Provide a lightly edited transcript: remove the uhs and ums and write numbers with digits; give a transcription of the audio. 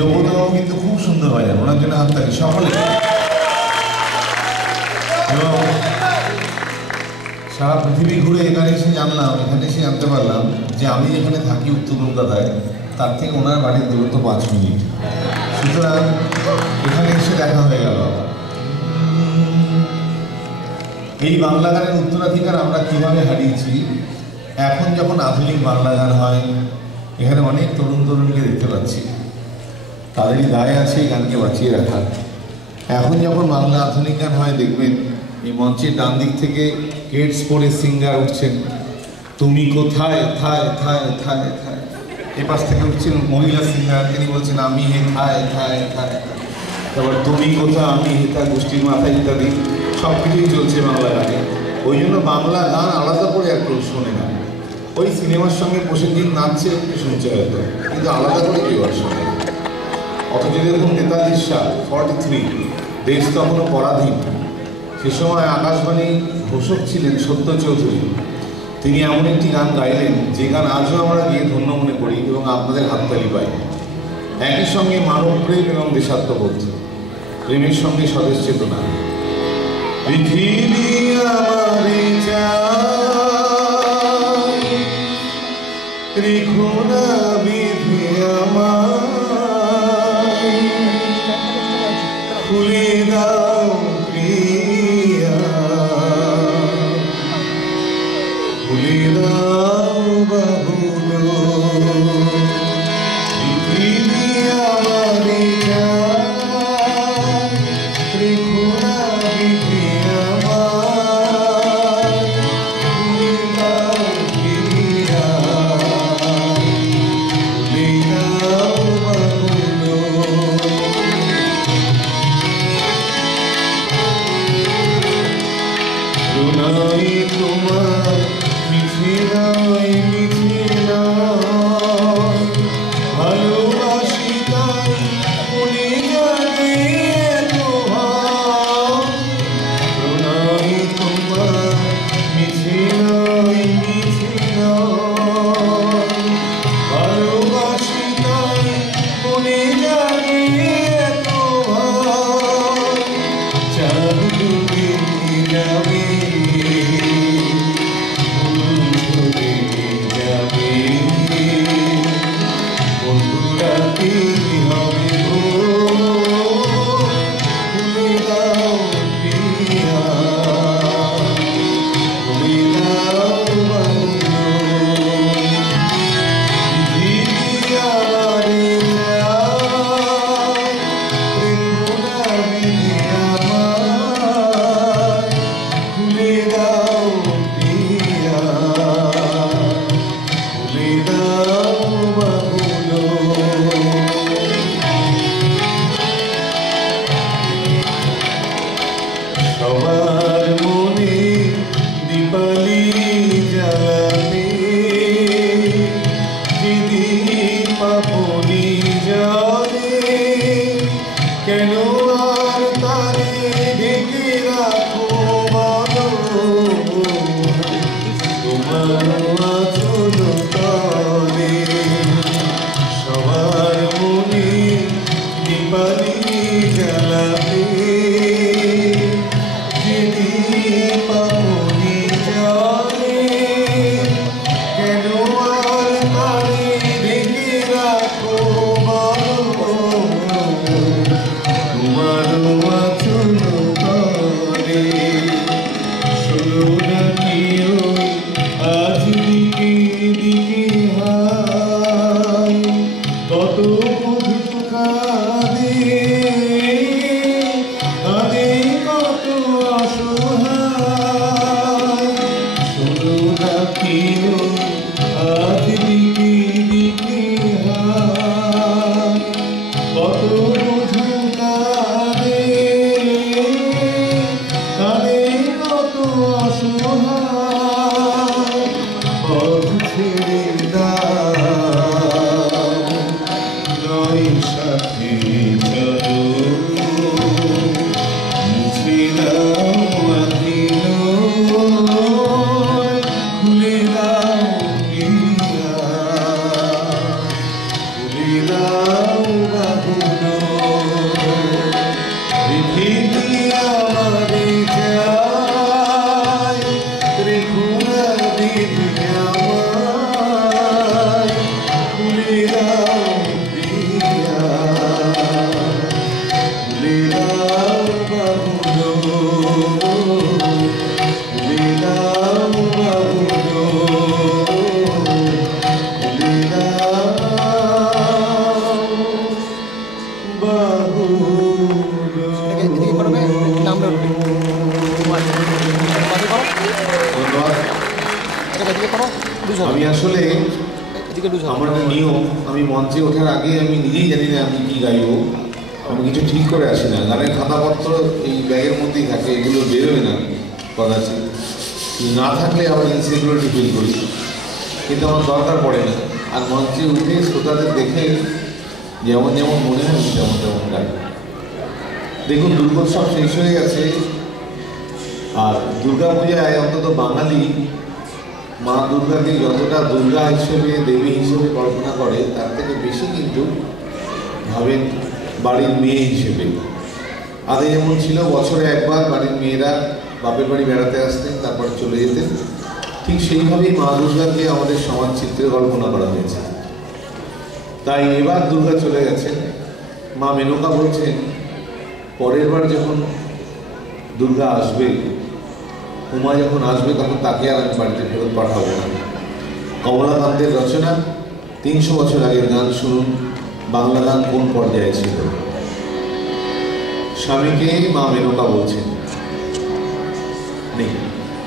দেবতাও কিন্তু খুব সুন্দর বাজান, ওনার জন্য হাত থাকে সকলে। এবং সারা পৃথিবী ঘুরে এখানে এসে জানলাম, এখানে এসে জানতে পারলাম যে আমি যেখানে থাকি উত্তর কলকাতায়, তার থেকে ওনার বাড়ির দূরত্ব 5 মিনিট। সুতরাং এখানে এসে দেখা হয়ে গেল। এই বাংলা গানের উত্তরাধিকার আমরা কীভাবে হারিয়েছি। এখন যখন আধুনিক বাংলা গান হয়, এখানে অনেক তরুণ তরুণীকে দেখতে পাচ্ছি, তাদেরই দায় আছে এই গানকে বাঁচিয়ে রাখার। এখন যখন বাংলা আধুনিক গান হয়, দেখবেন এই মঞ্চের ডান দিক থেকে হেডস পরে সিঙ্গার উঠছেন, তুমি কোথায় থায় থায় থায় থায়। এ পাশ থেকে উঠছেন মহিলা সিঙ্গার, তিনি বলছেন আমি হে থায় থায় থায়। তারপর তুমি কোথা, আমি হেতা, গোষ্ঠীর মাথায় ইত্যাদি সব কিছুই চলছে বাংলা গানে। ওই জন্য বাংলা গান আলাদা করে একটু শোনে না। ওই সিনেমার সঙ্গে প্রসেনজিৎ নাচছে একটু শুনছে হয়তো, কিন্তু আলাদা করে কেউ আর শোনে না। অথচ যেরকম নেতাজির সাল 43, দেশ তখনও পরাধীন, সে সময় আকাশবাণী ঘোষক ছিলেন সত্য চৌধুরী। তিনি এমন একটি গান গাইলেন যে গান আজও আমরা গিয়ে ধন্য মনে করি এবং আপনাদের হাততালি পাই। একই সঙ্গে মানব প্রেম এবং দেশাত্মবোধ, প্রেমের সঙ্গে স্বদেশ চেতনা। পৃথিবী আমারে চায়, রেখো না বিধি আমায়, খুলে দাও প্রিয়া, খুলে দাও বাহুলো। পৃথিবী আমারে চায়, রেখো না বিধি আমায়, খুলে দাও প্রিয়া, খুলে দাও বাহুলো। প্রণয় তোমার মিছে নয়, মিছে নয়, ভালোবাসি তাই মনে জানে এতো ভাব। প্রণয় তোমার মিছে নয়, মিছে নয়, ভালোবাসি তাই মনে জানে এতো ভাব। চাঁদ ডুবে যাবে, ফুল ঝরে যাবে, বন্ধুরা কি হবে গো, খুলে দাও প্রিয়া, খুলে দাও বাহুলো। পৃথিবী আমারে চায়, রেখো না বিধি আমায়, খুলে দাও প্রিয়া, খুলে দাও বাহুলো। সবার মনে দীপালি জ্বালাবে, যেদিন আপনি জানে, কেন আর তারে ঢেকে রাখো বলো, তোমার আচল তলে। সবার মনে দীপালি জ্বালাবে, যেদিন আপনি জানে, কেন আর তারে ঢেকে রাখো বলো, তোমার আচল তলে। শোনো না কি ওই আজ দিকে দিকে হায়, কত মধু কাঁদে, কাঁদে কত অসহায়। শোনো না কি ওই আজ দিকে দিকে হায়, কত মধু কাঁদে, কাঁদে কত অসহায়। পথ ছেড়ে দাও, নয় সাথে চলো, মুছে দাও আঁধিলো, খুলে দাও প্রিয়া, খুলে দাও বাহুলো। পৃথিবী আমারে চায়, রেখো না বিধি আমায়, খুলে দাও প্রিয়া, খুলে দাও বাহুলো, খুলে দাও বাহুলো, খুলে দাও বাহুলো। আমি আসলে আমার একটা নিয়ম, আমি মঞ্চে ওঠার আগে আমি নিজেই জানি না আমি কি গাইবো, আমি কিছু ঠিক করে আসি না। গানের খাতাপত্র এই ব্যাগের মধ্যেই থাকে, এগুলো বেরোয় না কদাচিৎ, না থাকলে আবার ইনসিকিউরিটি ফিল করি, কিন্তু আমার দরকার পড়ে না। আর মঞ্চে উঠে শ্রোতাদের দেখে যেমন যেমন মনে হয় তেমন তেমন গাই। দেখুন, দুর্গোৎসব শেষ হয়ে গেছে, আর দুর্গাপূজায় অন্তত বাঙালি মা দুর্গাকে যতটা দুর্গা হিসেবে, দেবী হিসেবে কল্পনা করে, তার থেকে বেশি কিন্তু ভাবেন বাড়ির মেয়ে হিসেবে। আগে যেমন ছিল বছরে একবার বাড়ির মেয়েরা বাপের বাড়ি বেড়াতে আসতেন, তারপরে চলে যেতেন, ঠিক সেইভাবেই মা দুর্গাকে আমাদের সমাজ চিত্রে কল্পনা করা হয়েছে। তাই এবার দুর্গা চলে গেছেন। মা মেনকা বলছেন পরের বার যখন দুর্গা আসবে, উমা যখন আসবে, তখন তাকে আর আমি বাড়িতে ফেরত পাঠাবো না। কমলাকান্তের রচনা 300 বছর আগের গান শুনুন, বাংলা গান কোন পর্যায়ে ছিল। স্বামীকে মা মেনকা বলছেন, নেই